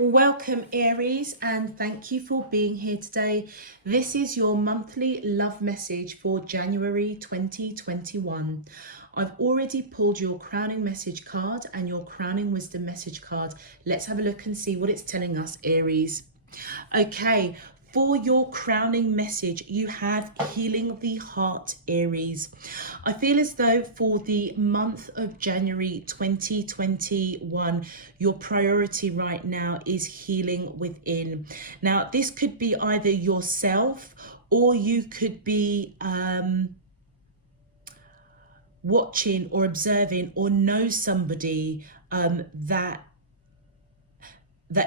Welcome, Aries, and thank you for being here today. This is your monthly love message for January 2021. I've already pulled your crowning message card and your crowning wisdom message card. Let's have a look and see what it's telling us, Aries. Okay, for your crowning message, you have healing the heart, Aries. I feel as though for the month of January 2021, your priority right now is healing within. Now, this could be either yourself or you could be watching or observing or know somebody that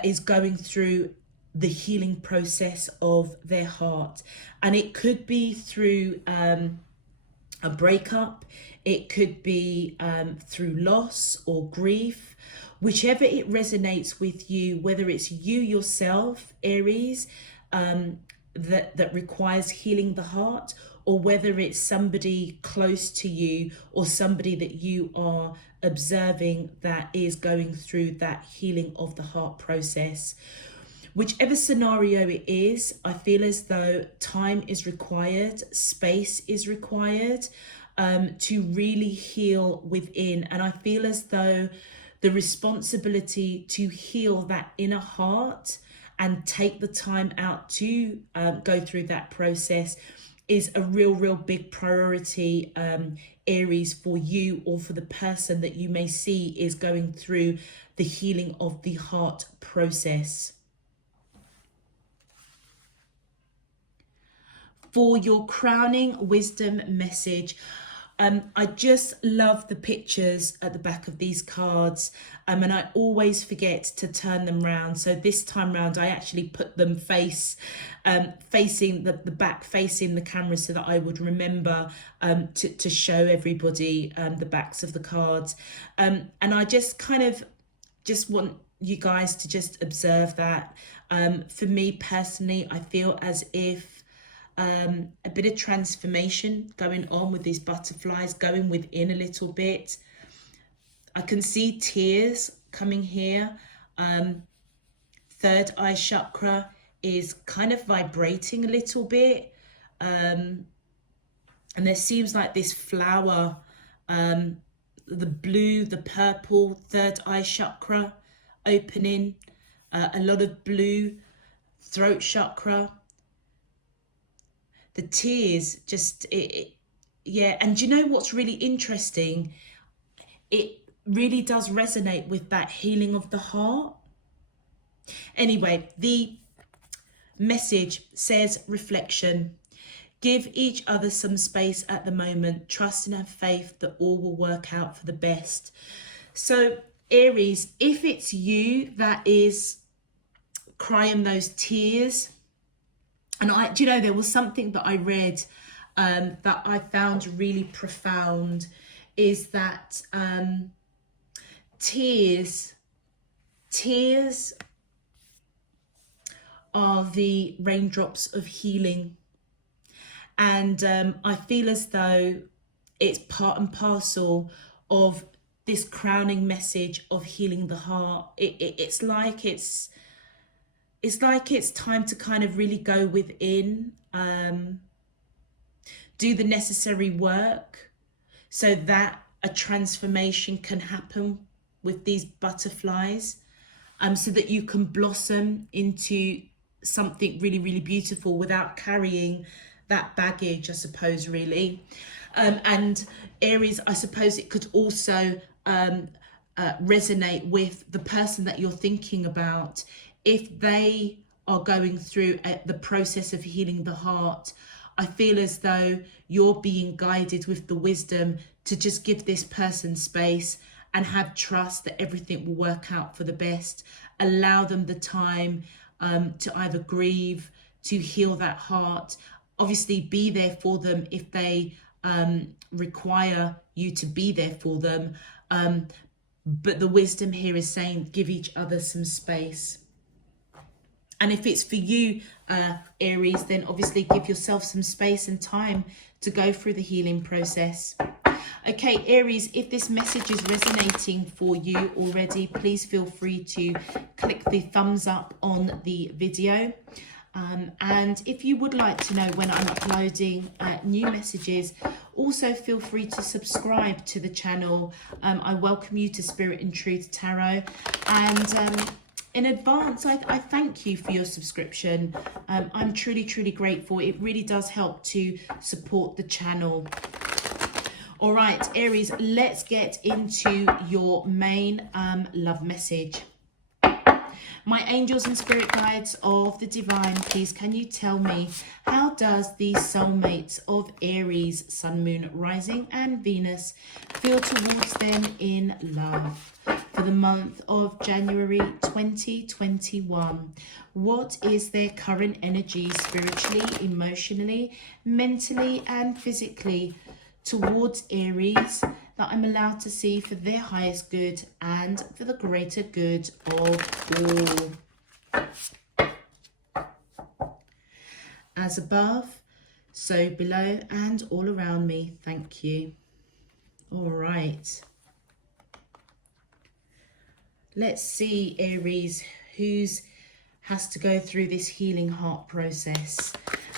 is going through the healing process of their heart. And it could be through a breakup, it could be through loss or grief, whichever it resonates with you, whether it's you yourself, Aries, that requires healing the heart, or whether it's somebody close to you or somebody that you are observing that is going through that healing of the heart process. Whichever scenario it is, I feel as though time is required, space is required to really heal within. And I feel as though the responsibility to heal that inner heart and take the time out to go through that process is a real big priority, Aries, for you or for the person that you may see is going through the healing of the heart process. For your crowning wisdom message, I just love the pictures at the back of these cards, and I always forget to turn them round. So this time round, I actually put them facing the back, facing the camera, so that I would remember to show everybody the backs of the cards. And I just want you guys to just observe that. For me personally, I feel as if a bit of transformation going on with these butterflies, going within a little bit. I can see tears coming here. Third eye chakra is kind of vibrating a little bit. And there seems like this flower, the blue, the purple, third eye chakra opening, a lot of blue, throat chakra. The tears, yeah. And do you know what's really interesting? It really does resonate with that healing of the heart. Anyway, the message says reflection. Give each other some space at the moment. Trust and have faith that all will work out for the best. So, Aries, if it's you that is crying those tears, and do you know, there was something that I read that I found really profound, is that tears are the raindrops of healing. And I feel as though it's part and parcel of this crowning message of healing the heart. It's like it's time to kind of really go within, do the necessary work so that a transformation can happen with these butterflies, so that you can blossom into something really beautiful without carrying that baggage, I suppose, really. And Aries, I suppose it could also resonate with the person that you're thinking about. If they are going through the process of healing the heart, I feel as though you're being guided with the wisdom to just give this person space and have trust that everything will work out for the best. Allow them the time to either grieve, to heal that heart. Obviously, be there for them if they require you to be there for them. But the wisdom here is saying give each other some space. And if it's for you, Aries, then obviously give yourself some space and time to go through the healing process. Okay, Aries, if this message is resonating for you already, please feel free to click the thumbs up on the video. And if you would like to know when I'm uploading new messages, also feel free to subscribe to the channel. I welcome you to Spirit and Truth Tarot. And in advance, I thank you for your subscription. I'm truly, truly grateful. It really does help to support the channel. All right, Aries, let's get into your main love message. My angels and spirit guides of the divine, please can you tell me, how does the soulmates of Aries, Sun, Moon, Rising and Venus feel towards them in love for the month of January 2021? What is their current energy spiritually, emotionally, mentally and physically towards Aries that I'm allowed to see for their highest good and for the greater good of all? As above, so below and all around me. Thank you. All right. Let's see, Aries, who's has to go through this healing heart process.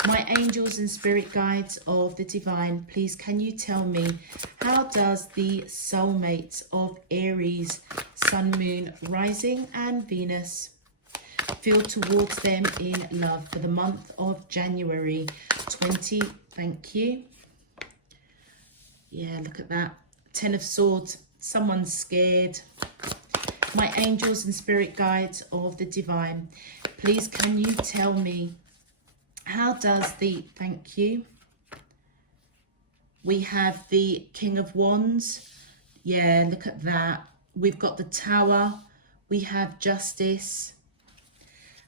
My angels and spirit guides of the divine, please can you tell me, how does the soulmates of Aries, Sun, Moon, Rising and Venus feel towards them in love for the month of January 20? Thank you. Yeah, look at that. 10 of Swords. Someone's scared. My angels and spirit guides of the divine, please can you tell me, how does the, thank you, we have the King of Wands. Yeah, look at that. We've got the Tower. We have Justice.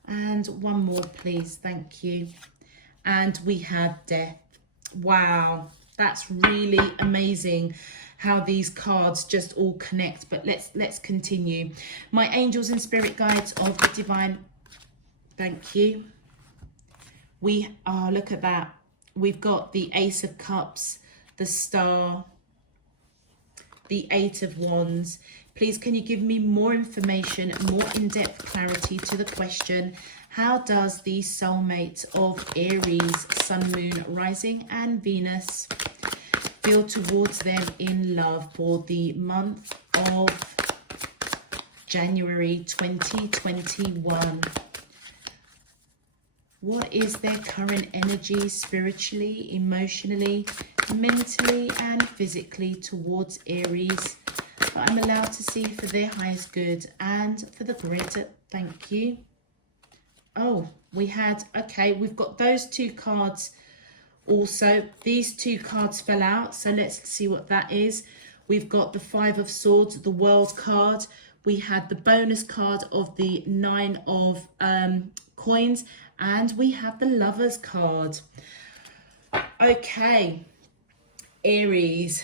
And one more, please. Thank you. And we have Death. Wow, that's really amazing how these cards just all connect. But let's continue. My angels and spirit guides of the divine, thank you. We are, look at that. We've got the Ace of Cups, the Star, the Eight of Wands. Please can you give me more information, more in-depth clarity to the question, how does the soulmate of Aries, Sun, Moon, Rising and Venus feel towards them in love for the month of January 2021? What is their current energy spiritually, emotionally, mentally and physically towards Aries that I'm allowed to see for their highest good and for the greater, thank you. Oh, we had, okay, we've got those two cards also. These two cards fell out, so let's see what that is. We've got the Five of Swords, the World card. We had the bonus card of the Nine of Coins, and we have the Lovers card. Okay, Aries.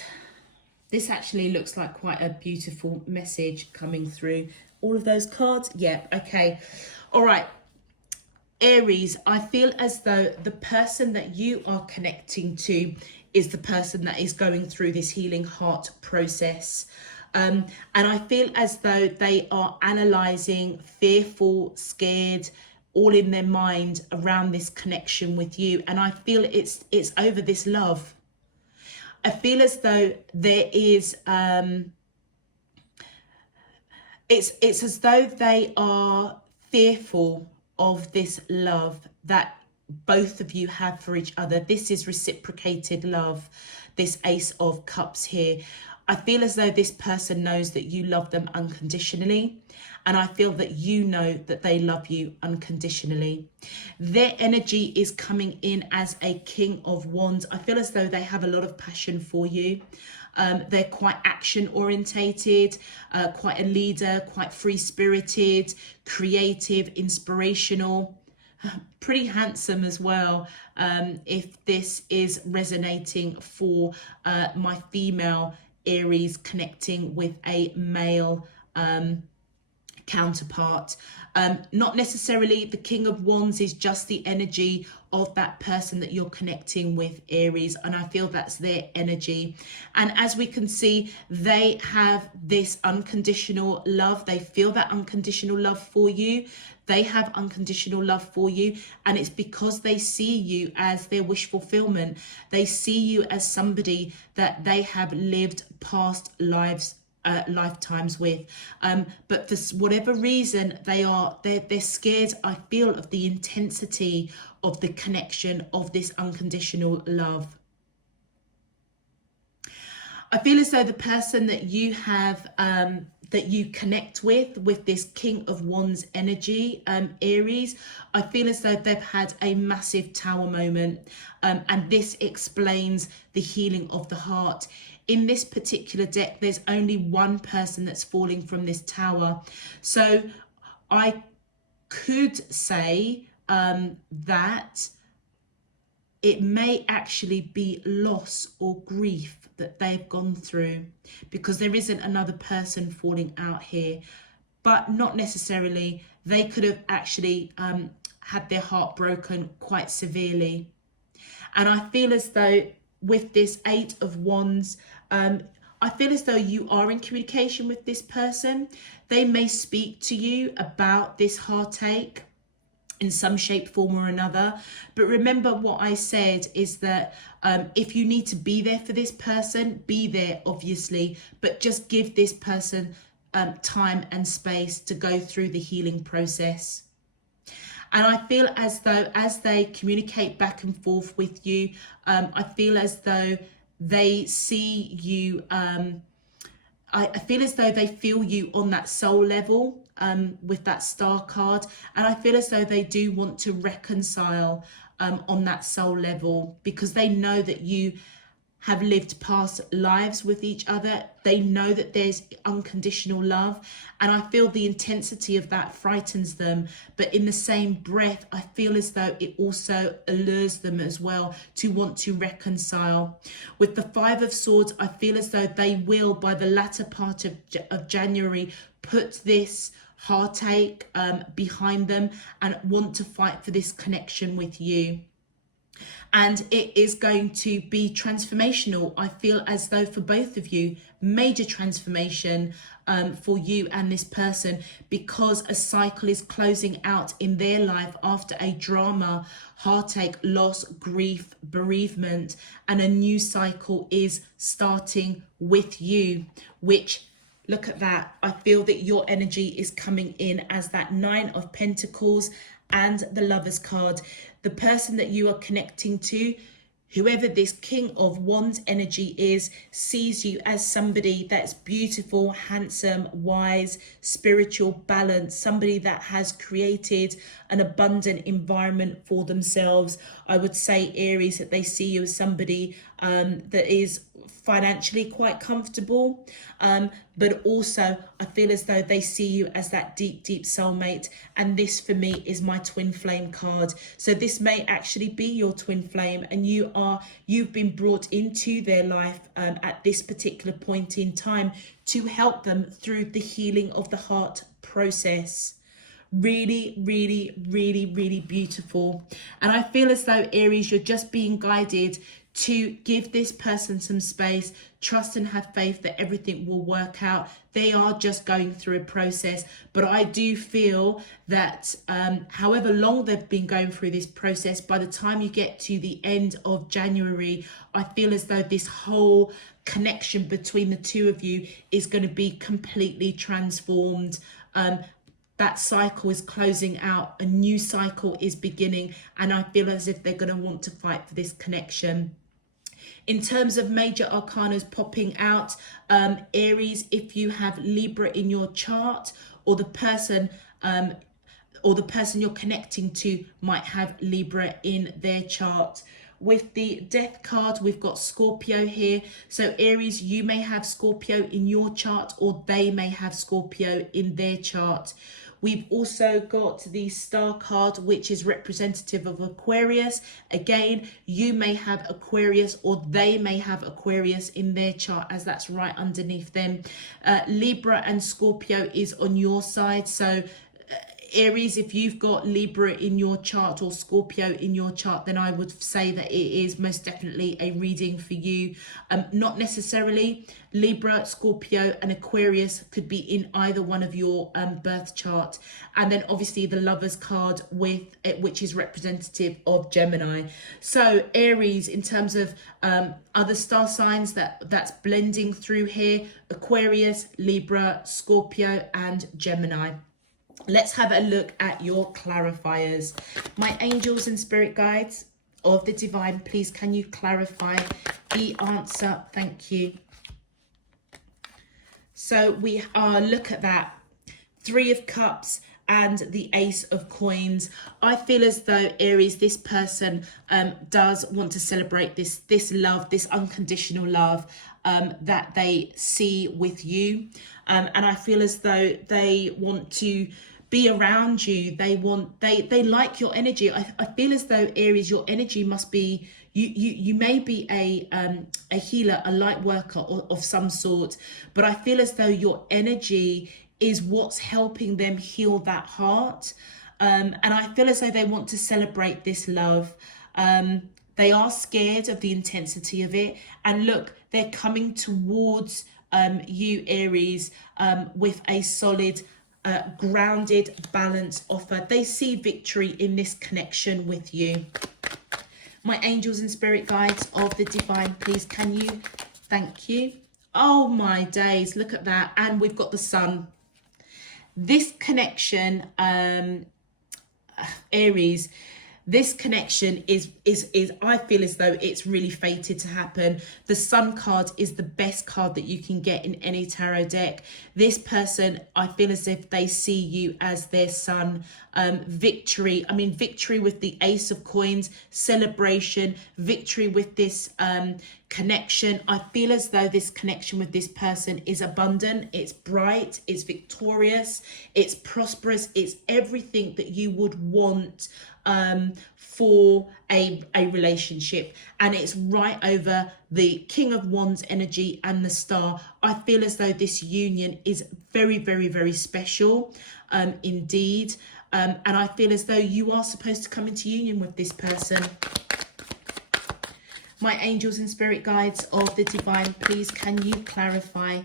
This actually looks like quite a beautiful message coming through. All of those cards? Yeah, okay. All right. Aries, I feel as though the person that you are connecting to is the person that is going through this healing heart process. And I feel as though they are analysing, fearful, scared, all in their mind around this connection with you. And I feel it's over this love. I feel as though there is, it's as though they are fearful of this love that both of you have for each other. This is reciprocated love, this Ace of Cups here. I feel as though this person knows that you love them unconditionally, and I feel that you know that they love you unconditionally. Their energy is coming in as a King of Wands. I feel as though they have a lot of passion for you. They're quite action orientated, quite a leader, quite free-spirited, creative, inspirational, pretty handsome as well. If this is resonating for my female Aries connecting with a male counterpart. Not necessarily the King of Wands is just the energy of that person that you're connecting with, Aries, and I feel that's their energy. And as we can see, they have this unconditional love. They feel that unconditional love for you. They have unconditional love for you, and it's because they see you as their wish fulfillment. They see you as somebody that they have lived past lifetimes with, but for whatever reason they're scared, I feel, of the intensity of the connection of this unconditional love. I feel as though the person that you have that you connect with this King of Wands energy, Aries, I feel as though they've had a massive tower moment, and this explains the healing of the heart. In this particular deck, there's only one person that's falling from this tower. So I could say that it may actually be loss or grief that they've gone through, because there isn't another person falling out here, but not necessarily. They could have actually had their heart broken quite severely. And I feel as though with this Eight of Wands, I feel as though you are in communication with this person. They may speak to you about this heartache in some shape, form or another. But remember what I said is that if you need to be there for this person, be there, obviously, but just give this person time and space to go through the healing process. And I feel as though as they communicate back and forth with you, I feel as though they see you, I feel as though they feel you on that soul level with that Star card. And I feel as though they do want to reconcile on that soul level, because they know that you have lived past lives with each other. They know that there's unconditional love, and I feel the intensity of that frightens them, but in the same breath I feel as though it also allures them as well to want to reconcile. With the Five of Swords, I feel as though they will, by the latter part of January, put this heartache behind them and want to fight for this connection with you. And it is going to be transformational. I feel as though for both of you, major transformation for you and this person, because a cycle is closing out in their life after a drama, heartache, loss, grief, bereavement, and a new cycle is starting with you, which, look at that. I feel that your energy is coming in as that Nine of Pentacles and the Lovers card. The person that you are connecting to, whoever this King of Wands energy is, sees you as somebody that's beautiful, handsome, wise, spiritual, balanced, somebody that has created an abundant environment for themselves. I would say, Aries, that they see you as somebody that is financially quite comfortable, but also I feel as though they see you as that deep soulmate. And this for me is my twin flame card. So this may actually be your twin flame, and you've been brought into their life at this particular point in time to help them through the healing of the heart process. Really beautiful. And I feel as though, Aries, you're just being guided to give this person some space, trust and have faith that everything will work out. They are just going through a process, but I do feel that however long they've been going through this process, by the time you get to the end of January, I feel as though this whole connection between the two of you is going to be completely transformed. That cycle is closing out, a new cycle is beginning, and I feel as if they're going to want to fight for this connection. In terms of major arcanas popping out, Aries, if you have Libra in your chart, or the person you're connecting to might have Libra in their chart. With the Death card, we've got Scorpio here. So Aries, you may have Scorpio in your chart, or they may have Scorpio in their chart. We've also got the Star card, which is representative of Aquarius. Again, you may have Aquarius, or they may have Aquarius in their chart, as that's right underneath them. Libra and Scorpio is on your side. So Aries, if you've got Libra in your chart or Scorpio in your chart, then I would say that it is most definitely a reading for you. Not necessarily. Libra, Scorpio and Aquarius could be in either one of your birth chart. And then obviously the Lovers card, with it, which is representative of Gemini. So Aries, in terms of other star signs that's blending through here: Aquarius, Libra, Scorpio and Gemini. Let's have a look at your clarifiers. My angels and spirit guides of the divine, please can you clarify the answer? Thank you. So we are, look at that, 3 of Cups and the Ace of Coins. I feel as though, Aries, this person does want to celebrate this love, this unconditional love that they see with you. And I feel as though they want to be around you. They like your energy. I feel as though, Aries, your energy must be, you may be a healer, a light worker of some sort, but I feel as though your energy is what's helping them heal that heart. And I feel as though they want to celebrate this love. They are scared of the intensity of it. And look, they're coming towards you, Aries, with a solid, grounded, balanced offer. They see victory in this connection with you. My angels and spirit guides of the divine, please can you? Thank you. Oh my days, look at that. And we've got the sun. This connection, Aries, this connection is I feel as though it's really fated to happen. The Sun card is the best card that you can get in any tarot deck. This person, I feel as if they see you as their sun. Victory, I mean, victory with the Ace of Coins, celebration, victory with this connection. I feel as though this connection with this person is abundant, it's bright, it's victorious, it's prosperous, it's everything that you would want for a relationship, and it's right over the King of Wands energy and the Star. I feel as though this union is very, very, very special indeed, and I feel as though you are supposed to come into union with this person. My angels and spirit guides of the divine, please can you clarify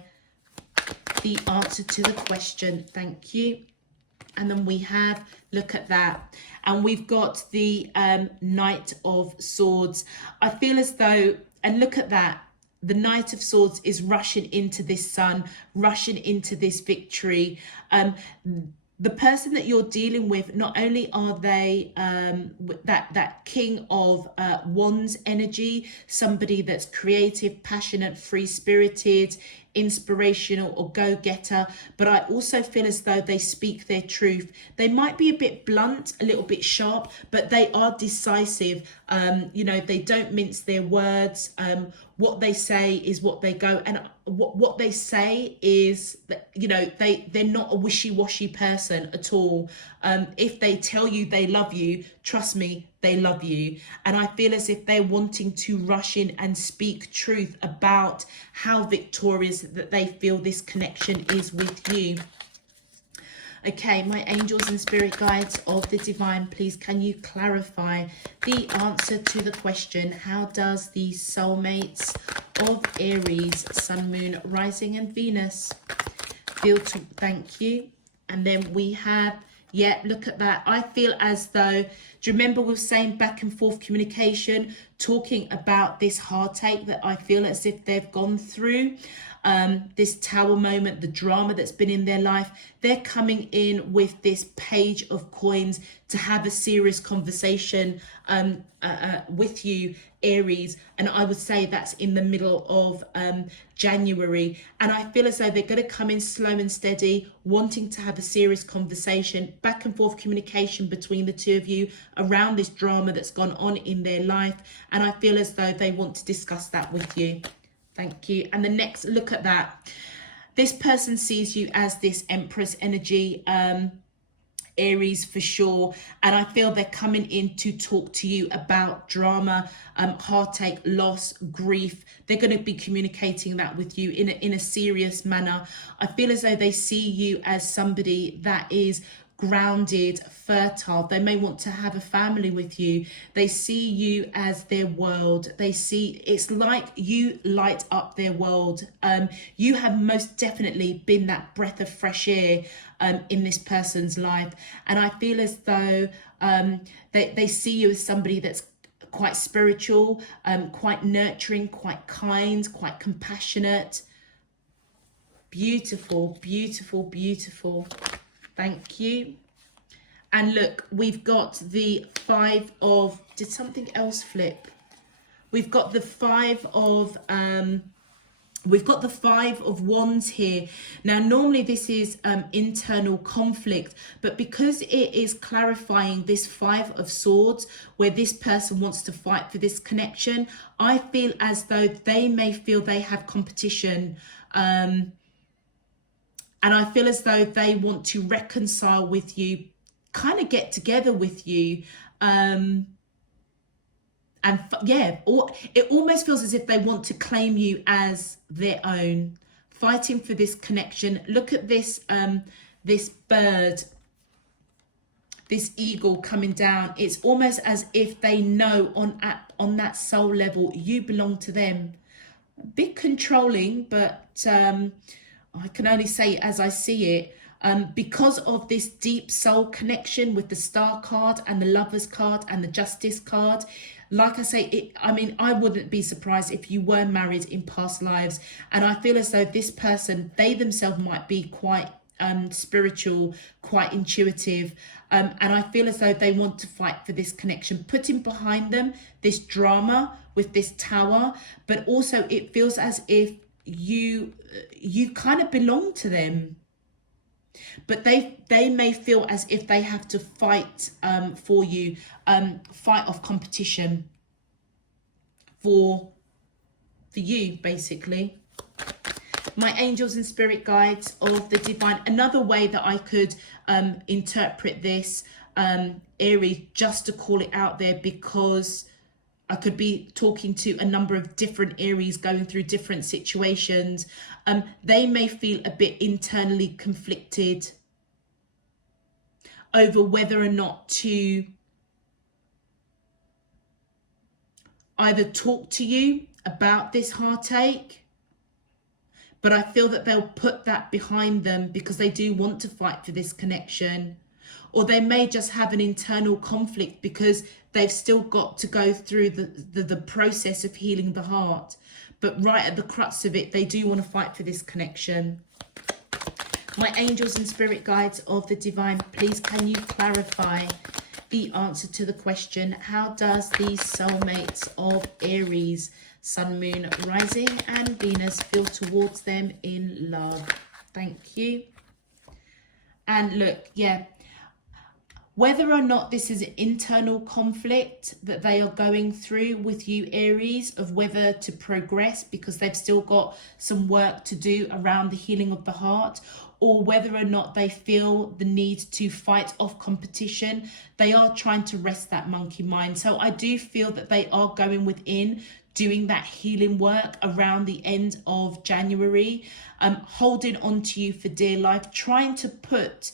the answer to the question? Thank you. And then we have, look at that, and we've got the Knight of Swords. I feel as though, and look at that, the Knight of Swords is rushing into this sun, rushing into this victory. The person that you're dealing with, not only are they that King of Wands energy, somebody that's creative, passionate, free-spirited, inspirational or go-getter, but I also feel as though they speak their truth. They might be a bit blunt, a little bit sharp, but they are decisive. You know, they don't mince their words. What they say is what they go, and what they say is that, you know, they're not a wishy-washy person at all. If they tell you they love you, trust me, they love you. And I feel as if they're wanting to rush in and speak truth about how victorious that they feel this connection is with you. Okay, my angels and spirit guides of the divine, please can you clarify the answer to the question? How does the soulmates of Aries, Sun, Moon, Rising and Venus feel to, thank you. And then we have, yeah, look at that. I feel as though, do you remember we were saying back and forth communication, talking about this heartache that I feel as if they've gone through? This Tower moment, the drama that's been in their life, they're coming in with this Page of Coins to have a serious conversation with you, Aries, and I would say that's in the middle of January. And I feel as though they're going to come in slow and steady, wanting to have a serious conversation, back and forth communication between the two of you around this drama that's gone on in their life, and I feel as though they want to discuss that with you. Thank you. And the next, look at that. This person sees you as this Empress energy. Aries, for sure. And I feel they're coming in to talk to you about drama, heartache, loss, grief. They're going to be communicating that with you in a serious manner. I feel as though they see you as somebody that is grounded, fertile. They may want to have a family with you. They see you as their world. They see, it's like you light up their world. You have most definitely been that breath of fresh air in this person's life. And I feel as though they see you as somebody that's quite spiritual, quite nurturing, quite kind, quite compassionate. Beautiful, beautiful, beautiful. Thank you. And look, we've got the 5 of, did something else flip? We've got the 5 of, we've got the 5 of Wands here. Now, normally this is internal conflict, but because it is clarifying this 5 of Swords, where this person wants to fight for this connection, I feel as though they may feel they have competition. And I feel as though they want to reconcile with you, kind of get together with you. It almost feels as if they want to claim you as their own, fighting for this connection. Look at this, this bird, this eagle coming down. It's almost as if they know on that soul level, you belong to them. A bit controlling, but I can only say it as I see it. Because of this deep soul connection with the Star card and the Lovers card and the Justice card, like I say, I wouldn't be surprised if you were married in past lives. And I feel as though this person, they themselves might be quite spiritual, quite intuitive. And I feel as though they want to fight for this connection, putting behind them this drama with this Tower. But also it feels as if you kind of belong to them, but they may feel as if they have to fight for you, fight off competition for you, basically. My angels and spirit guides of the divine, another way that I could interpret this, Aries, just to call it out there, because I could be talking to a number of different Aries going through different situations. They may feel a bit internally conflicted over whether or not to either talk to you about this heartache, but I feel that they'll put that behind them because they do want to fight for this connection. Or they may just have an internal conflict because they've still got to go through the process of healing the heart. But right at the crux of it, they do want to fight for this connection. My angels and spirit guides of the divine, please can you clarify the answer to the question, how does these soulmates of Aries, Sun, Moon, Rising and Venus feel towards them in love? Thank you. And look, yeah, whether or not this is an internal conflict that they are going through with you, Aries, of whether to progress because they've still got some work to do around the healing of the heart, or whether or not they feel the need to fight off competition, they are trying to rest that monkey mind. So I do feel that they are going within, doing that healing work around the end of January, holding on to you for dear life, trying to put...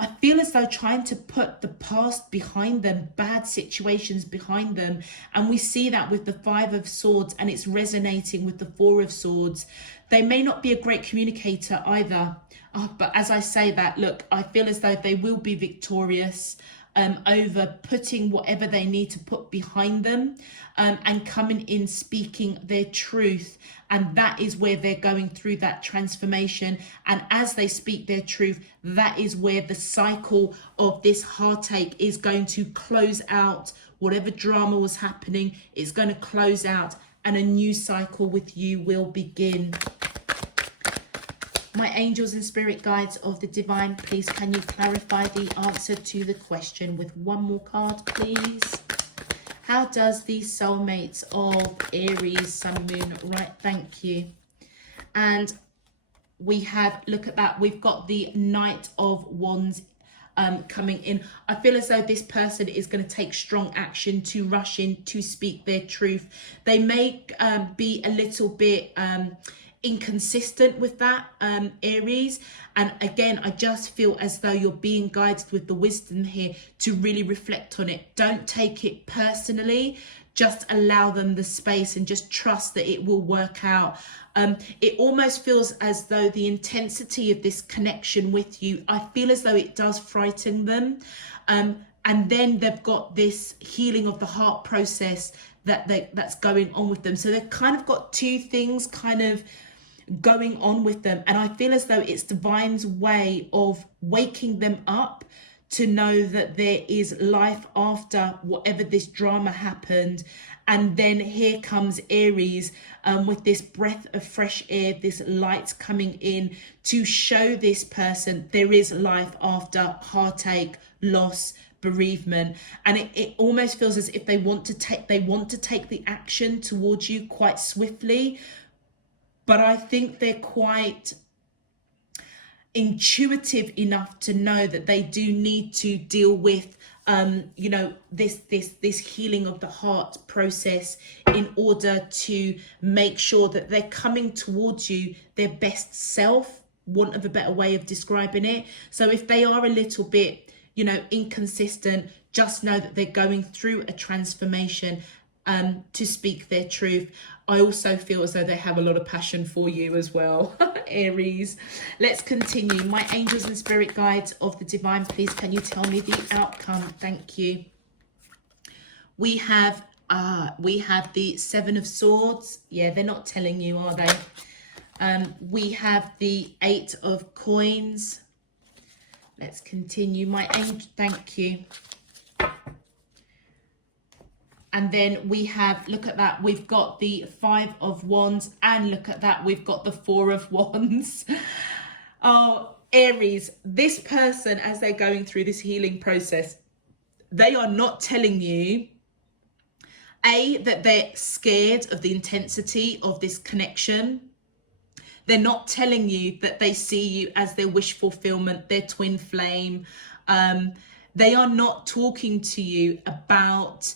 I feel as though trying to put the past behind them, bad situations behind them. And we see that with the 5 of Swords, and it's resonating with the 4 of Swords. They may not be a great communicator either. But as I say that, look, I feel as though they will be victorious over putting whatever they need to put behind them, and coming in speaking their truth. And that is where they're going through that transformation. And as they speak their truth, that is where the cycle of this heartache is going to close out. Whatever drama was happening, it's going to close out and a new cycle with you will begin. My angels and spirit guides of the divine, please can you clarify the answer to the question with one more card, please? How does these soulmates of Aries, Sun, Moon, right? Thank you. And we have, look at that, we've got the Knight of Wands coming in. I feel as though this person is going to take strong action to rush in to speak their truth. They may be a little bit inconsistent with that, Aries. And again, I just feel as though you're being guided with the wisdom here to really reflect on it. Don't take it personally. Just allow them the space and just trust that it will work out. It almost feels as though the intensity of this connection with you, I feel as though it does frighten them. And then they've got this healing of the heart process that's going on with them. So they've kind of got two things kind of going on with them. And I feel as though it's divine's way of waking them up to know that there is life after whatever this drama happened. And then here comes Aries with this breath of fresh air, this light coming in to show this person there is life after heartache, loss, bereavement. And it almost feels as if they want to take the action towards you quite swiftly. But I think they're quite intuitive enough to know that they do need to deal with you know, this healing of the heart process in order to make sure that they're coming towards you their best self, want of a better way of describing it. So if they are a little bit, you know, inconsistent, just know that they're going through a transformation to speak their truth. I also feel as though they have a lot of passion for you as well, Aries. Let's continue. My angels and spirit guides of the divine, please can you tell me the outcome? Thank you. We have the Seven of Swords. Yeah, they're not telling you, are they? We have the Eight of Coins. Let's continue. My angel, thank you. And then we have, look at that, we've got the Five of Wands, and look at that, we've got the Four of Wands. Oh, Aries, this person, as they're going through this healing process, they are not telling you, A, that they're scared of the intensity of this connection. They're not telling you that they see you as their wish fulfillment, their twin flame. They are not talking to you about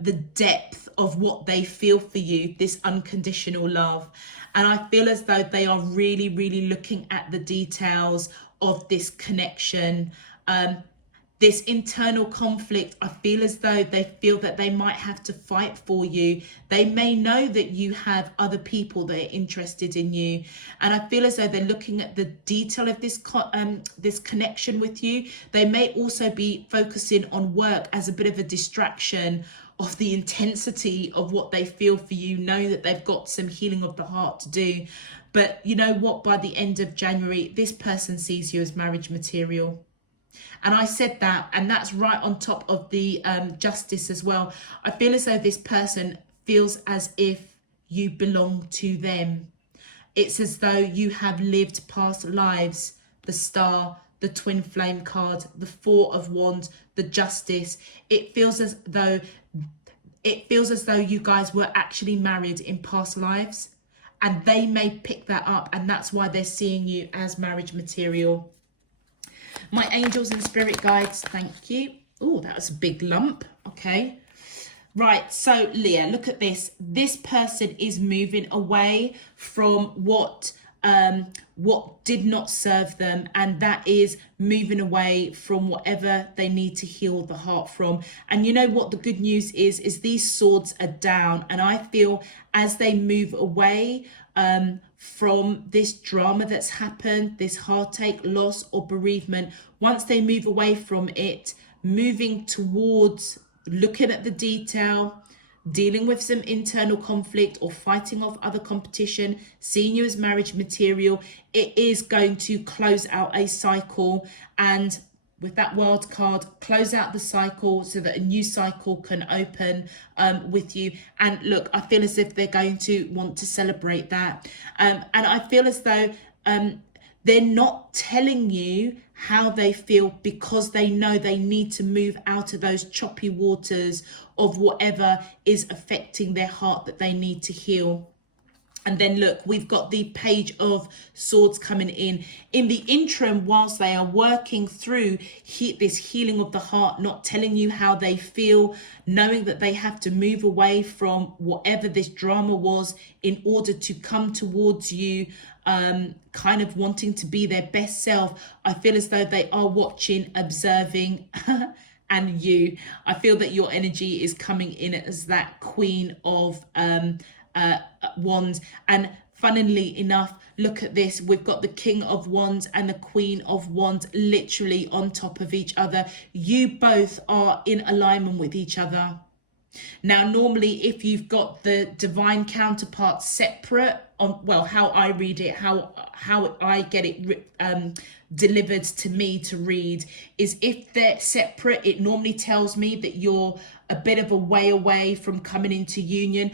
the depth of what they feel for you, this unconditional love. And I feel as though they are really, really looking at the details of this connection. This internal conflict, I feel as though they feel that they might have to fight for you. They may know that you have other people that are interested in you. And I feel as though they're looking at the detail of this connection with you. They may also be focusing on work as a bit of a distraction of the intensity of what they feel for you, know that they've got some healing of the heart to do. But you know what, by the end of January, this person sees you as marriage material. And I said that, and that's right on top of the justice as well. I feel as though this person feels as if you belong to them. It's as though you have lived past lives. The Star, the twin flame card, the Four of Wands, the Justice. It feels as though you guys were actually married in past lives, and they may pick that up, and that's why they're seeing you as marriage material. My angels and spirit guides, thank you. Oh, that was a big lump. Okay. Right. So, Leah, look at this. This person is moving away from what did not serve them. And that is moving away from whatever they need to heal the heart from. And you know what the good news is these swords are down. And I feel as they move away, from this drama that's happened, this heartache, loss or bereavement, once they move away from it, moving towards looking at the detail, dealing with some internal conflict or fighting off other competition, seeing you as marriage material, it is going to close out a cycle, and with that World card, close out the cycle so that a new cycle can open with you. And look, I feel as if they're going to want to celebrate that. And I feel as though they're not telling you how they feel because they know they need to move out of those choppy waters of whatever is affecting their heart that they need to heal. And then look, we've got the Page of Swords coming in. In the interim, whilst they are working through this healing of the heart, not telling you how they feel, knowing that they have to move away from whatever this drama was in order to come towards you, kind of wanting to be their best self. I feel as though they are watching, observing, and you. I feel that your energy is coming in as that Queen of Wands. And funnily enough, look at this, we've got the King of Wands and the Queen of Wands literally on top of each other. You both are in alignment with each other. Now, normally if you've got the divine counterparts separate, on, well, how I read it, how I get it delivered to me to read, is if they're separate, it normally tells me that you're a bit of a way away from coming into union.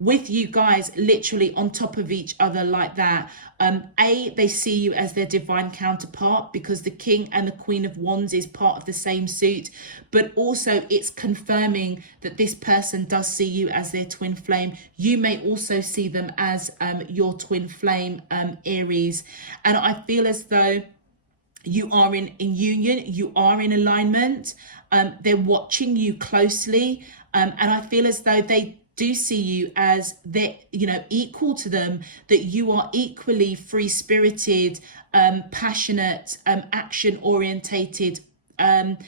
With you guys literally on top of each other like that, they see you as their divine counterpart, because the King and the Queen of Wands is part of the same suit, but also it's confirming that this person does see you as their twin flame. You may also see them as your twin flame, Aries. And I feel as though you are in union, you are in alignment. They're watching you closely, and I feel as though they do see you as they're, equal to them, that you are equally free-spirited, passionate, action-orientated. And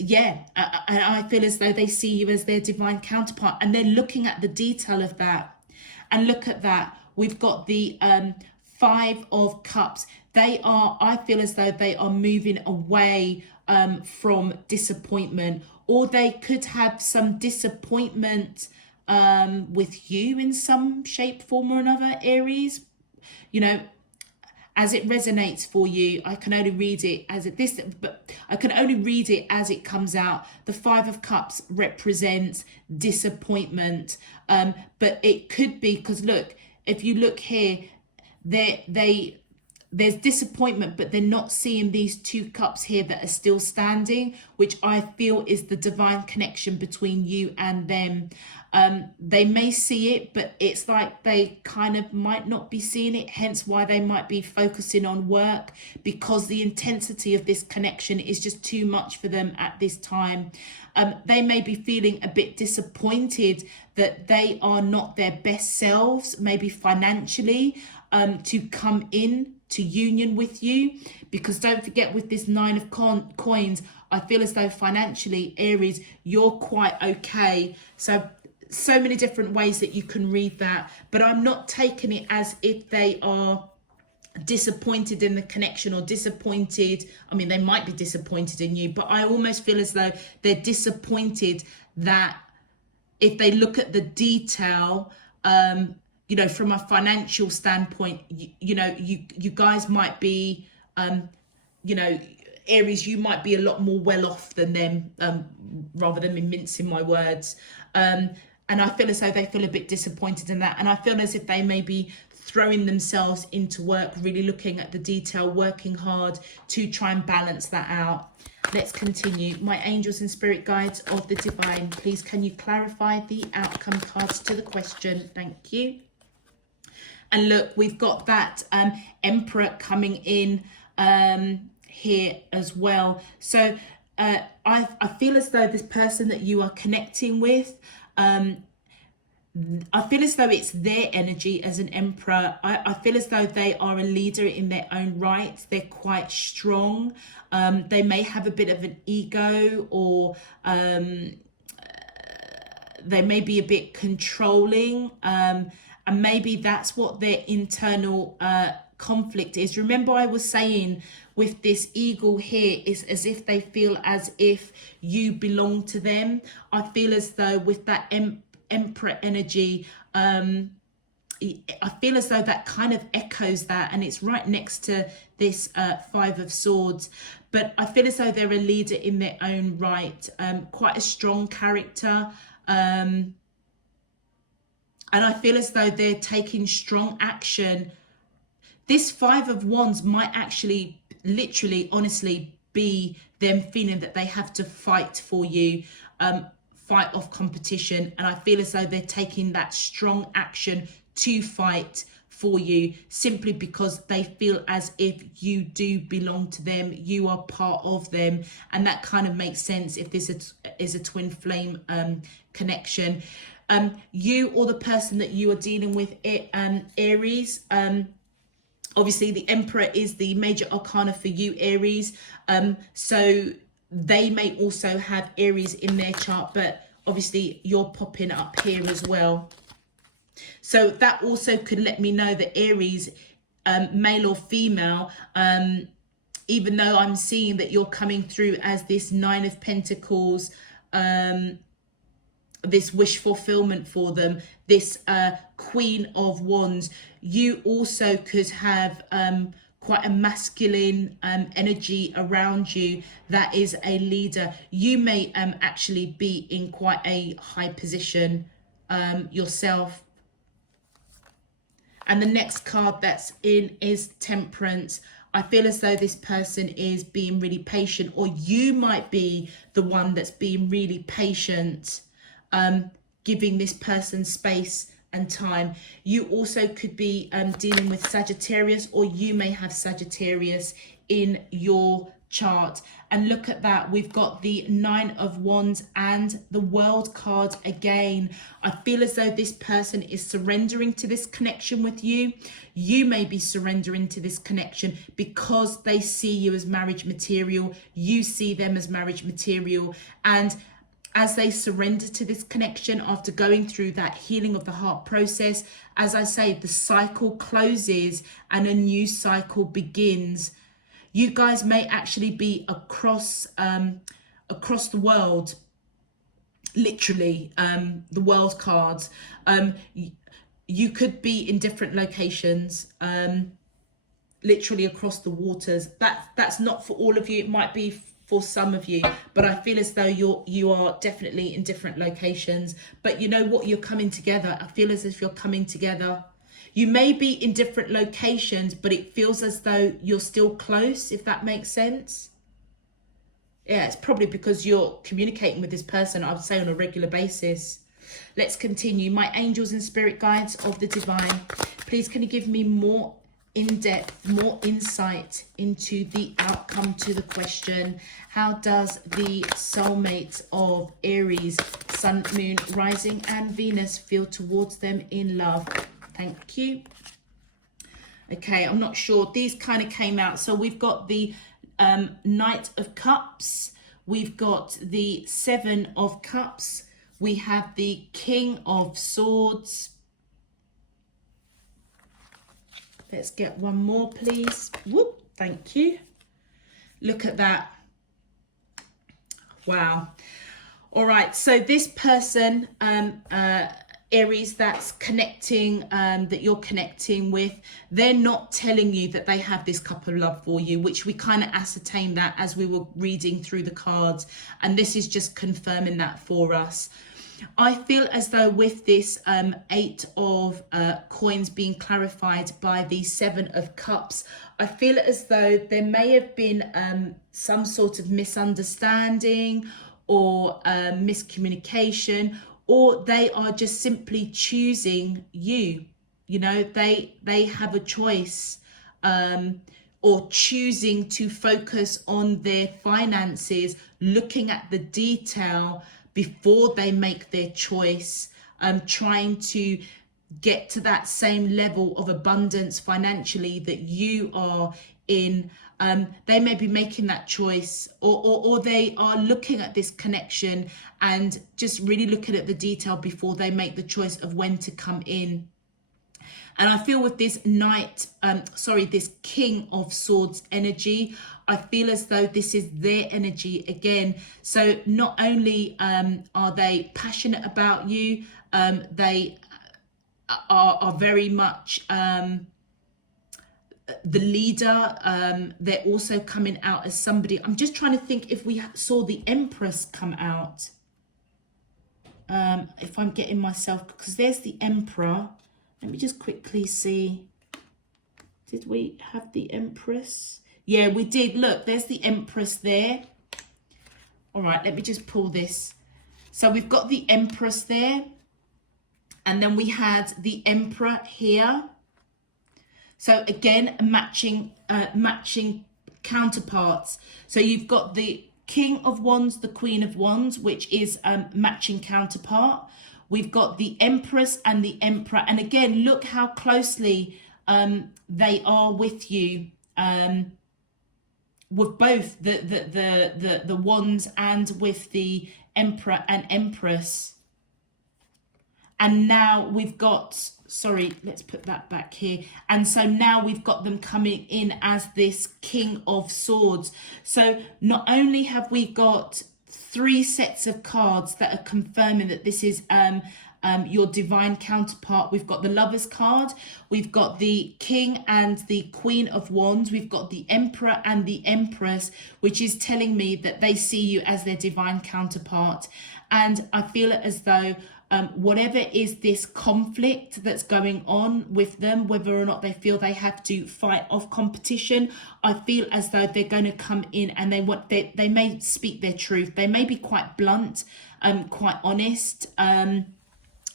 I feel as though they see you as their divine counterpart, and they're looking at the detail of that. And look at that, we've got the Five of Cups. I feel as though they are moving away from disappointment, or they could have some disappointment with you in some shape, form or another, Aries. As it resonates for you, I can only read it as it comes out. The Five of Cups represents disappointment, but it could be because look, if you look here, there's disappointment, but they're not seeing these two cups here that are still standing, which I feel is the divine connection between you and them. They may see it, but it's like they kind of might not be seeing it, hence why they might be focusing on work, because the intensity of this connection is just too much for them at this time. They may be feeling a bit disappointed that they are not their best selves, maybe financially, to come in to union with you, because don't forget, with this Nine of Coins, I feel as though financially, Aries, you're quite okay. So many different ways that you can read that, but I'm not taking it as if they are disappointed in the connection or disappointed. I mean, they might be disappointed in you, but I almost feel as though they're disappointed that if they look at the detail, from a financial standpoint, you guys might be, Aries, you might be a lot more well off than them, rather than me mincing my words. And I feel as though they feel a bit disappointed in that. And I feel as if they may be throwing themselves into work, really looking at the detail, working hard to try and balance that out. Let's continue. My angels and spirit guides of the divine, please can you clarify the outcome cards to the question? Thank you. And look, we've got that Emperor coming in here as well. So I feel as though this person that you are connecting with, I feel as though it's their energy as an Emperor. I feel as though they are a leader in their own right. They're quite strong. They may have a bit of an ego, or they may be a bit controlling. And maybe that's what their internal conflict is. Remember, I was saying with this eagle here, is as if they feel as if you belong to them. I feel as though with that Emperor energy, I feel as though that kind of echoes that, and it's right next to this Five of Swords. But I feel as though they're a leader in their own right, quite a strong character. And I feel as though they're taking strong action. This Five of Wands might actually, literally, honestly, be them feeling that they have to fight for you, fight off competition. And I feel as though they're taking that strong action to fight for you, simply because they feel as if you do belong to them, you are part of them. And that kind of makes sense if this is a twin flame connection. You or the person that you are dealing with, Aries, obviously the Emperor is the major arcana for you, Aries, so they may also have Aries in their chart, but obviously you're popping up here as well. So that also could let me know that Aries, male or female, even though I'm seeing that you're coming through as this Nine of Pentacles, this wish fulfillment for them, this Queen of Wands, you also could have quite a masculine energy around you that is a leader. You may actually be in quite a high position yourself. And the next card that's in is Temperance. I feel as though this person is being really patient, or you might be the one that's being really patient, giving this person space and time. You also could be dealing with Sagittarius, or you may have Sagittarius in your chart. And look at that, we've got the Nine of Wands and the World card again. I feel as though this person is surrendering to this connection with you. You may be surrendering to this connection because they see you as marriage material. You see them as marriage material. And as they surrender to this connection after going through that healing of the heart process, as I say, the cycle closes and a new cycle begins. You guys may actually be across the world, literally, the World cards. You could be in different locations, literally across the waters. That's not for all of you. It might be for some of you, but I feel as though you are definitely in different locations. But you know what? You're coming together. I feel as if you're coming together. You may be in different locations, but it feels as though you're still close, if that makes sense. Yeah, it's probably because you're communicating with this person, I would say, on a regular basis. Let's continue. My angels and spirit guides of the divine, please can you give me more in-depth, more insight into the outcome to the question? How does the soulmate of Aries, Sun, Moon, Rising and Venus feel towards them in love? Thank you. Okay, I'm not sure. These kind of came out. So we've got the Knight of Cups. We've got the Seven of Cups. We have the King of Swords. Let's get one more, please. Whoop, thank you. Look at that. Wow. All right, so this person, Aries, that's connecting, that you're connecting with, they're not telling you that they have this cup of love for you, which we kind of ascertained that as we were reading through the cards, and this is just confirming that for us. I feel as though with this Eight of Coins being clarified by the Seven of Cups, I feel as though there may have been some sort of misunderstanding or miscommunication, or they are just simply choosing you. You know, they have a choice, or choosing to focus on their finances, looking at the detail before they make their choice, trying to get to that same level of abundance financially that you are in. They may be making that choice, or they are looking at this connection and just really looking at the detail before they make the choice of when to come in. And I feel with this this King of Swords energy, I feel as though this is their energy again. So not only are they passionate about you, they are very much the leader. They're also coming out as somebody. I'm just trying to think if we saw the Empress come out. If I'm getting myself, because there's the Emperor. Let me just quickly see. Did we have the Empress? Yeah, we did. Look, there's the Empress there. All right, let me just pull this. So we've got the Empress there. And then we had the Emperor here. So again, matching counterparts. So you've got the King of Wands, the Queen of Wands, which is matching counterpart. We've got the Empress and the Emperor. And again, look how closely they are with you. With both the wands and with the Emperor and Empress. And now we've got, sorry, let's put that back here. And so now we've got them coming in as this King of Swords. So not only have we got 3 sets of cards that are confirming that this is your divine counterpart. We've got the Lovers card, we've got the King and the Queen of Wands, we've got the Emperor and the Empress, which is telling me that they see you as their divine counterpart. And I feel it as though whatever is this conflict that's going on with them, whether or not they feel they have to fight off competition, I feel as though they're going to come in and they may speak their truth. They may be quite blunt, quite honest,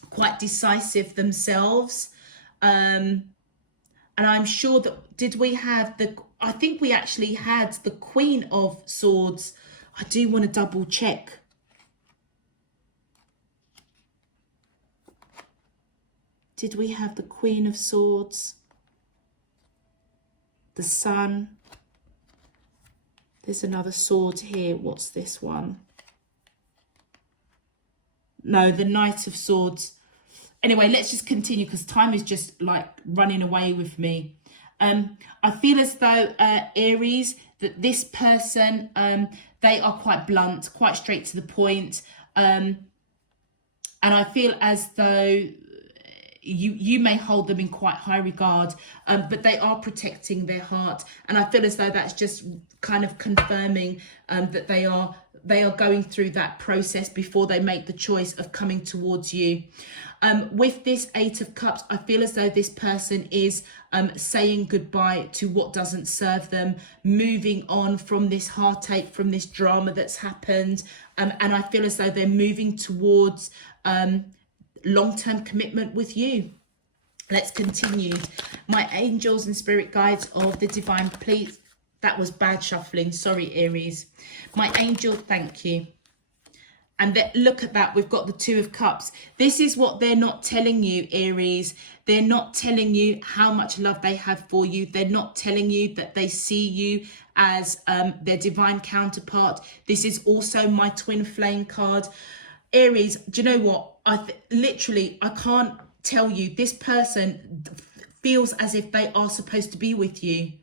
quite decisive themselves. And I'm sure that, did we have I think we actually had the Queen of Swords. I do want to double check. Did we have the Queen of Swords? The Sun. There's another sword here. What's this one? No, the Knight of Swords. Anyway, let's just continue because time is just like running away with me. I feel as though Aries, that this person, they are quite blunt, quite straight to the point. And I feel as though you may hold them in quite high regard, but they are protecting their heart. And I feel as though that's just kind of confirming that they are going through that process before they make the choice of coming towards you. With this 8 of Cups, I feel as though this person is saying goodbye to what doesn't serve them, moving on from this heartache, from this drama that's happened. And I feel as though they're moving towards long-term commitment with you. Let's continue. My angels and spirit guides of the divine, please. That was bad shuffling. Sorry, Aries. My angel, thank you. And look at that. We've got the 2 of Cups. This is what they're not telling you, Aries. They're not telling you how much love they have for you. They're not telling you that they see you as their divine counterpart. This is also my twin flame card. Aries, do you know what? Literally, I can't tell you. This person feels as if they are supposed to be with you.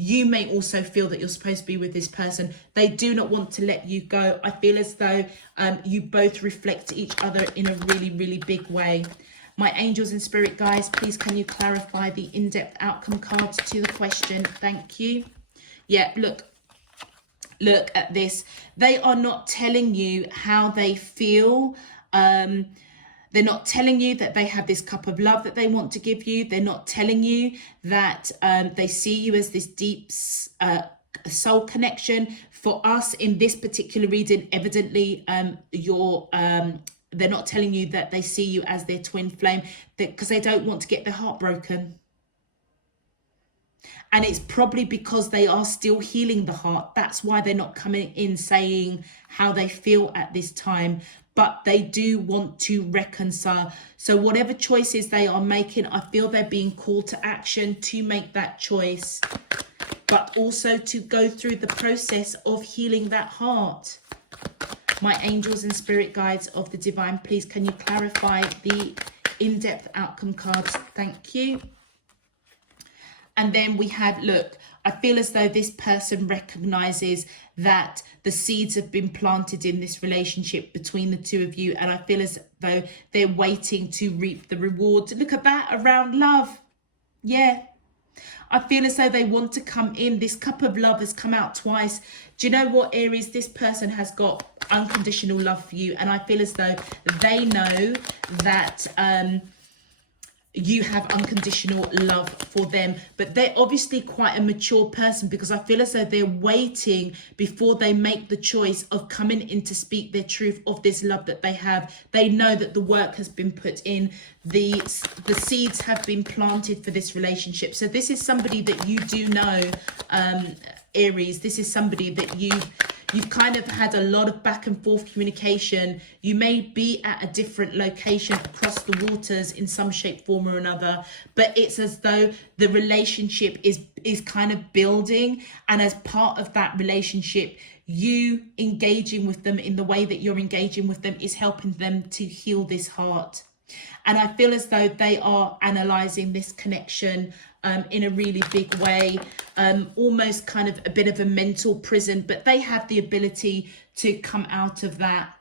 You may also feel that you're supposed to be with this person. They do not want to let you go. I feel as though you both reflect each other in a really, really big way. My angels and spirit guides, please can you clarify the in-depth outcome cards to the question? Thank you. Yeah, look at this. They are not telling you how they feel. They're not telling you that they have this cup of love that they want to give you. They're not telling you that they see you as this deep soul connection. For us in this particular reading, evidently they're not telling you that they see you as their twin flame, because they don't want to get their heart broken. And it's probably because they are still healing the heart. That's why they're not coming in saying how they feel at this time. But they do want to reconcile. So whatever choices they are making, I feel they're being called to action to make that choice. But also to go through the process of healing that heart. My angels and spirit guides of the divine, please can you clarify the in-depth outcome cards? Thank you. And then we had, look, I feel as though this person recognizes that the seeds have been planted in this relationship between the two of you. And I feel as though they're waiting to reap the reward. Look at that, around love. Yeah. I feel as though they want to come in. This cup of love has come out twice. Do you know what, Aries? This person has got unconditional love for you. And I feel as though they know that you have unconditional love for them. But they're obviously quite a mature person, because I feel as though they're waiting before they make the choice of coming in to speak their truth of this love that they have. They know that the work has been put in, the seeds have been planted for this relationship. So this is somebody that you do know, Aries. This is somebody that you've kind of had a lot of back and forth communication. You may be at a different location across the waters in some shape, form or another, but it's as though the relationship is kind of building, and as part of that relationship, you engaging with them in the way that you're engaging with them is helping them to heal this heart. And I feel as though they are analysing this connection in a really big way, almost kind of a bit of a mental prison, but they have the ability to come out of that.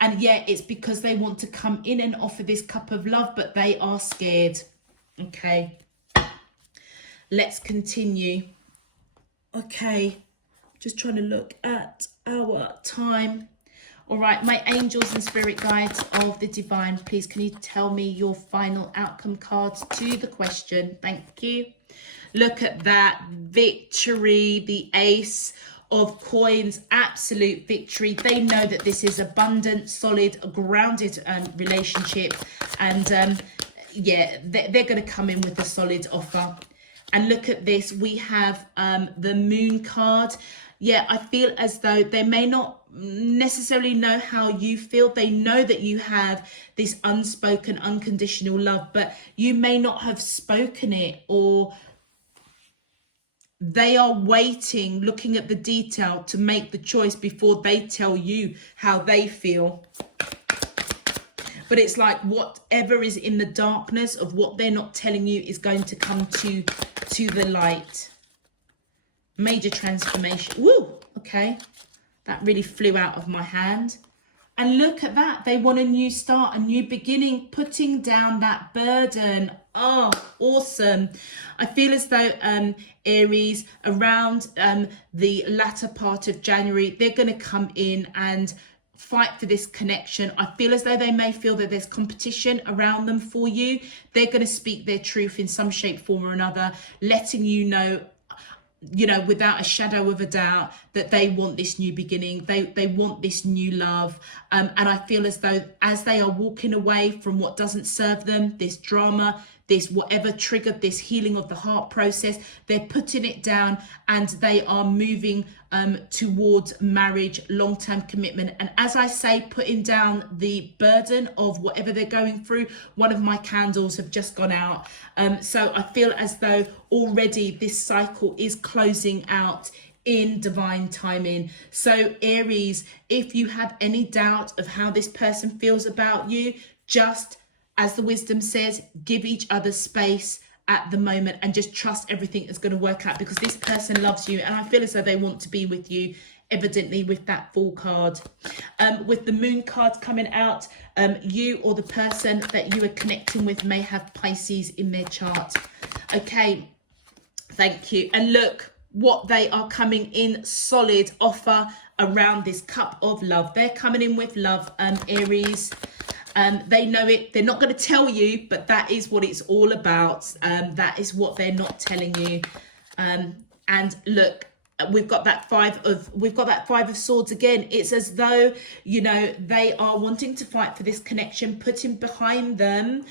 And yet it's because they want to come in and offer this cup of love, but they are scared. Okay, let's continue. Okay, just trying to look at our time. All right, my angels and spirit guides of the divine, please can you tell me your final outcome cards to the question? Thank you. Look at that, victory, the ace of coins, absolute victory. They know that this is abundant, solid, grounded relationship, and yeah, they're going to come in with a solid offer. And look at this, we have the moon card. Yeah, I feel as though they may not necessarily know how you feel. They know that you have this unspoken, unconditional love, but you may not have spoken it, or they are waiting, looking at the detail to make the choice before they tell you how they feel. But it's like whatever is in the darkness of what they're not telling you is going to come to the light. Major transformation. Woo! Okay. That really flew out of my hand. And look at that. They want a new start, a new beginning, putting down that burden. Oh, awesome. I feel as though Aries, around the latter part of January, they're going to come in and fight for this connection. I feel as though they may feel that there's competition around them for you. They're going to speak their truth in some shape, form or another, letting you know, without a shadow of a doubt, that they want this new beginning. They want this new love. And I feel as though as they are walking away from what doesn't serve them, this drama, this whatever triggered this healing of the heart process, they're putting it down and they are moving towards marriage, long-term commitment. And as I say, putting down the burden of whatever they're going through, one of my candles have just gone out. So I feel as though already this cycle is closing out in divine timing. So Aries, if you have any doubt of how this person feels about you, just, as the wisdom says, give each other space at the moment and just trust everything is going to work out, because this person loves you and I feel as though they want to be with you, evidently with that Fool card. With the moon card coming out, you or the person that you are connecting with may have Pisces in their chart. Okay, thank you. And look what they are coming in, solid offer around this cup of love. They're coming in with love, Aries. They know it. They're not going to tell you, but that is what it's all about. That is what they're not telling you. And look, we've got that five of swords again. It's as though, they are wanting to fight for this connection, putting behind them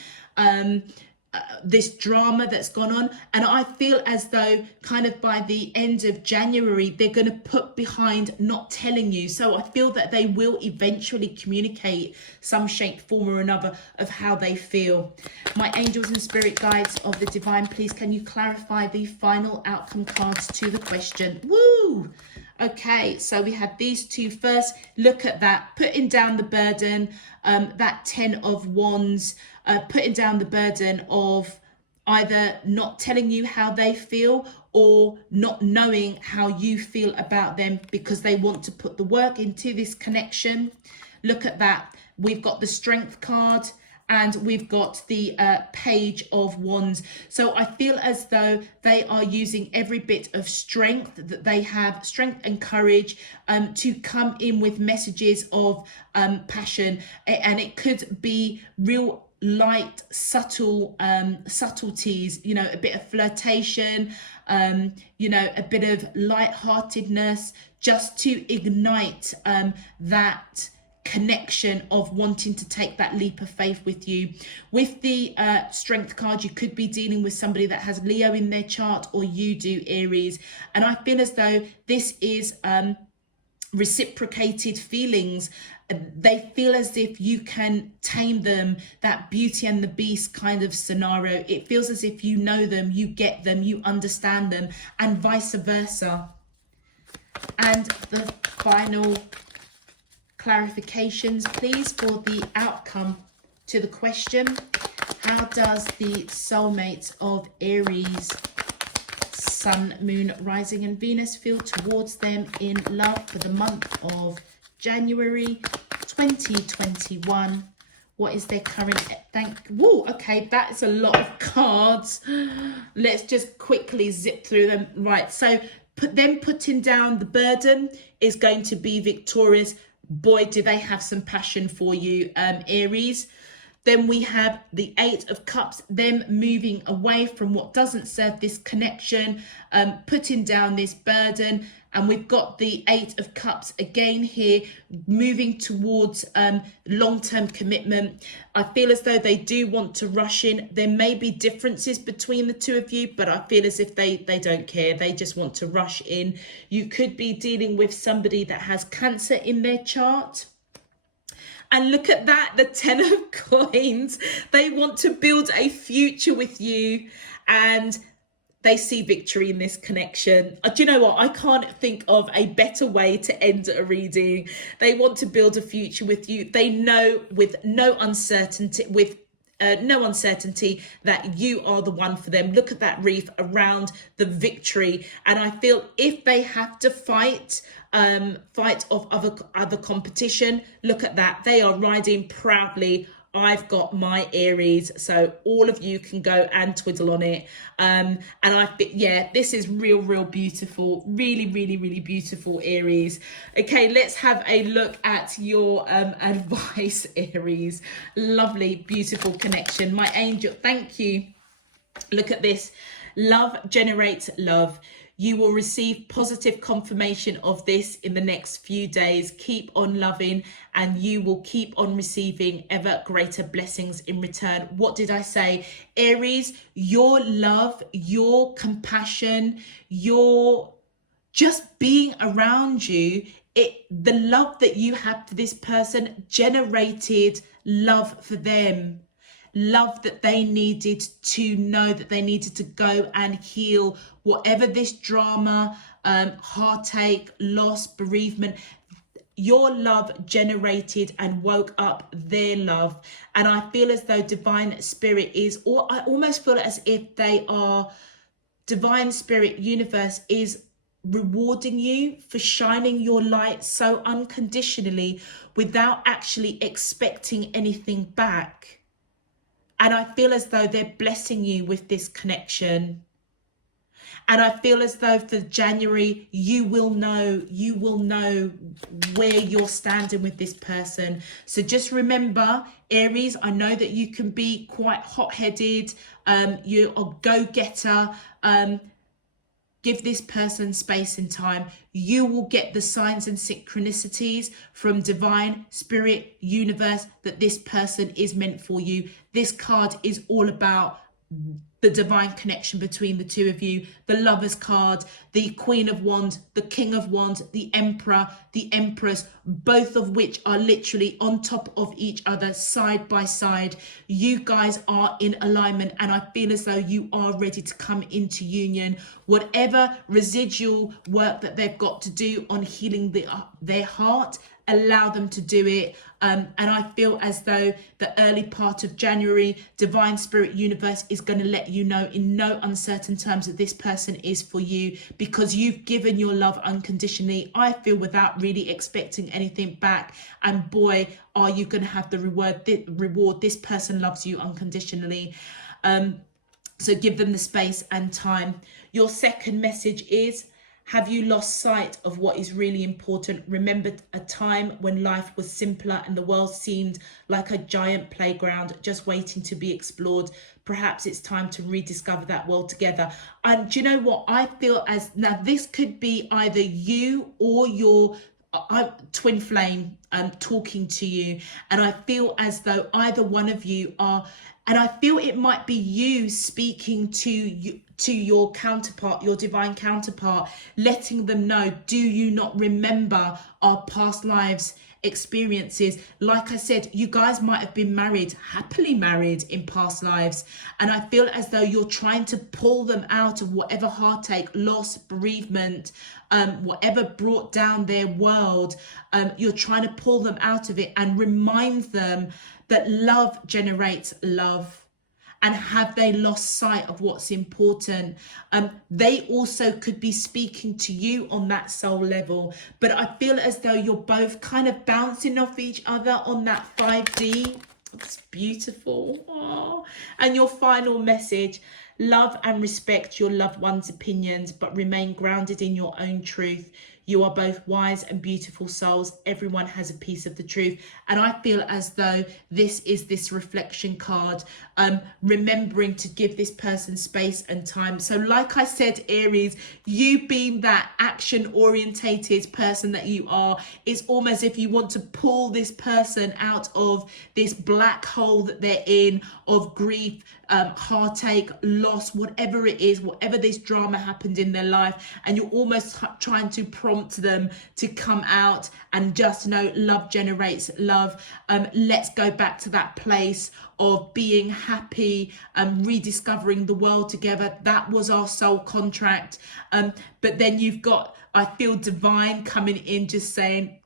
this drama that's gone on. And I feel as though kind of by the end of January, they're going to put behind not telling you. So I feel that they will eventually communicate some shape, form or another of how they feel. My angels and spirit guides of the divine, please can you clarify the final outcome cards to the question? Woo! Okay, so we have these two first. Look at that, putting down the burden, that 10 of wands, putting down the burden of either not telling you how they feel or not knowing how you feel about them, because they want to put the work into this connection. Look at that. We've got the strength card and we've got the page of wands. So I feel as though they are using every bit of strength that they have, strength and courage, to come in with messages of passion. And it could be real light, subtle subtleties, you know, a bit of flirtation, you know, a bit of lightheartedness, just to ignite that connection of wanting to take that leap of faith with you. With the Strength card, you could be dealing with somebody that has Leo in their chart, or you do, Aries. And I feel as though this is reciprocated feelings. They feel as if you can tame them, that Beauty and the Beast kind of scenario. It feels as if you know them, you get them, you understand them, and vice versa. And the final clarifications, please, for the outcome to the question: how does the soulmate of Aries, Sun, Moon, Rising and Venus feel towards them in love for the month of January 2021? What is their current whoa, okay, that is a lot of cards. Let's just quickly zip through them. Right, so putting down the burden is going to be victorious. Boy, do they have some passion for you, Aries. Then we have the Eight of Cups, them moving away from what doesn't serve this connection, putting down this burden. And we've got the Eight of Cups again here, moving towards long-term commitment. I feel as though they do want to rush in. There may be differences between the two of you, but I feel as if they don't care. They just want to rush in. You could be dealing with somebody that has Cancer in their chart. And look at that, the Ten of Coins. They want to build a future with you, and they see victory in this connection. Do you know what? I can't think of a better way to end a reading. They want to build a future with you. They know with no uncertainty, that you are the one for them. Look at that wreath around the victory. And I feel if they have to fight of other competition, look at that. They are riding proudly. I've got my Aries, so all of you can go and twiddle on it. And yeah, this is real beautiful. Really beautiful, Aries. Okay, let's have a look at your advice, Aries. Lovely, beautiful connection. My angel, thank you. Look at this. Love generates love. You will receive positive confirmation of this in the next few days. Keep on loving, and you will keep on receiving ever greater blessings in return. What did I say? Aries, your love, your compassion, your just being around you, the love that you have for this person generated love for them. Love that they needed to know, that they needed to go and heal whatever this drama, heartache, loss, bereavement. Your love generated and woke up their love. And I feel as though Divine Spirit is, or I almost feel as if they are, Divine Spirit, Universe is rewarding you for shining your light so unconditionally without actually expecting anything back. And I feel as though they're blessing you with this connection. And I feel as though for January, you will know where you're standing with this person. So just remember, Aries, I know that you can be quite hot-headed. You're a go-getter. Give this person space and time. You will get the signs and synchronicities from Divine Spirit, Universe, that this person is meant for you. This card is all about the divine connection between the two of you. The Lovers card, the Queen of Wands, the King of Wands, the Emperor, the Empress, both of which are literally on top of each other, side by side. You guys are in alignment, and I feel as though you are ready to come into union. Whatever residual work that they've got to do on healing their heart, allow them to do it. And I feel as though the early part of January, Divine Spirit, Universe is going to let you know in no uncertain terms that this person is for you, because you've given your love unconditionally. I feel without really expecting anything back. And boy, are you going to have the reward. This person loves you unconditionally. So give them the space and time. Your second message is, Have you lost sight of what is really important? Remember a time when life was simpler and the world seemed like a giant playground just waiting to be explored. Perhaps it's time to rediscover that world together. And do you know what? I feel as now this could be either you or your twin flame talking to you, and I feel as though either one of you are, and I feel it might be you speaking to you, to your counterpart, your divine counterpart, letting them know, do you not remember our past lives experiences? Like I said, you guys might have been married, happily married in past lives, and I feel as though you're trying to pull them out of whatever heartache, loss, bereavement, whatever brought down their world. You're trying to pull them out of it and remind them that love generates love. And have they lost sight of what's important? They also could be speaking to you on that soul level, but I feel as though you're both kind of bouncing off each other on that 5D. It's beautiful. Aww. And your final message: love and respect your loved one's opinions, but remain grounded in your own truth. You are both wise and beautiful souls. Everyone has a piece of the truth. And I feel as though this is this reflection card, remembering to give this person space and time. So like I said, Aries, you being that action orientated person that you are, it's almost if you want to pull this person out of this black hole that they're in, of grief, heartache, loss, whatever it is, whatever this drama happened in their life, and you're almost trying to prompt them to come out and just know love generates love. Let's go back to that place of being happy and rediscovering the world together. That was our soul contract. But then you've got, I feel, divine coming in, just saying,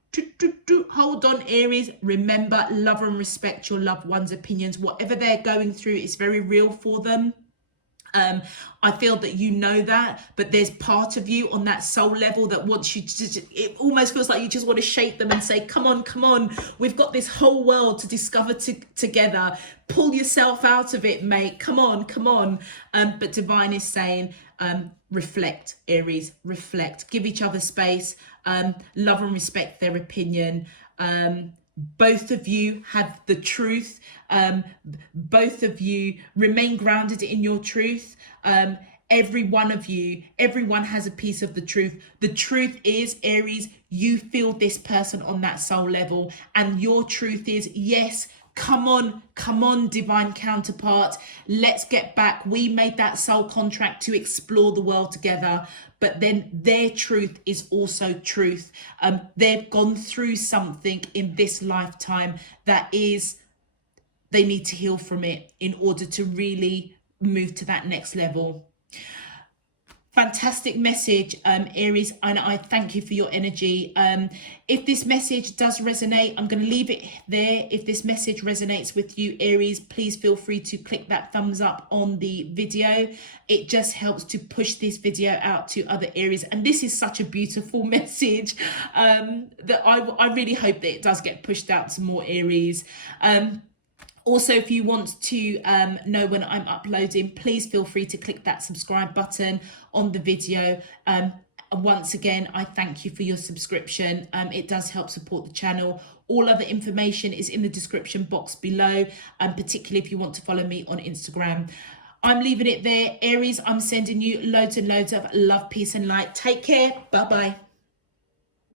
hold on, Aries, remember, love and respect your loved one's opinions. Whatever they're going through is very real for them. I feel that you know that, but there's part of you on that soul level that wants you to, it almost feels like you just want to shake them and say, come on, we've got this whole world to discover together. Pull yourself out of it, mate. Come on. But divine is saying, reflect, Aries, reflect, give each other space, love and respect their opinion. Both of you have the truth. Both of you remain grounded in your truth. Every one of you, everyone has a piece of the truth. The truth is, Aries, you feel this person on that soul level, and your truth is, yes, come on, divine counterpart. Let's get back. We made that soul contract to explore the world together. But then their truth is also truth. They've gone through something in this lifetime that is, they need to heal from it in order to really move to that next level. Fantastic message, Aries, and I thank you for your energy. If this message does resonate, I'm going to leave it there. If this message resonates with you, Aries, please feel free to click that thumbs up on the video. It just helps to push this video out to other Aries, and this is such a beautiful message that I really hope that it does get pushed out to more Aries. Also, if you want to know when I'm uploading, please feel free to click that subscribe button on the video. Once again, I thank you for your subscription. It does help support the channel. All other information is in the description box below, particularly if you want to follow me on Instagram. I'm leaving it there. Aries, I'm sending you loads and loads of love, peace and light. Take care. Bye-bye.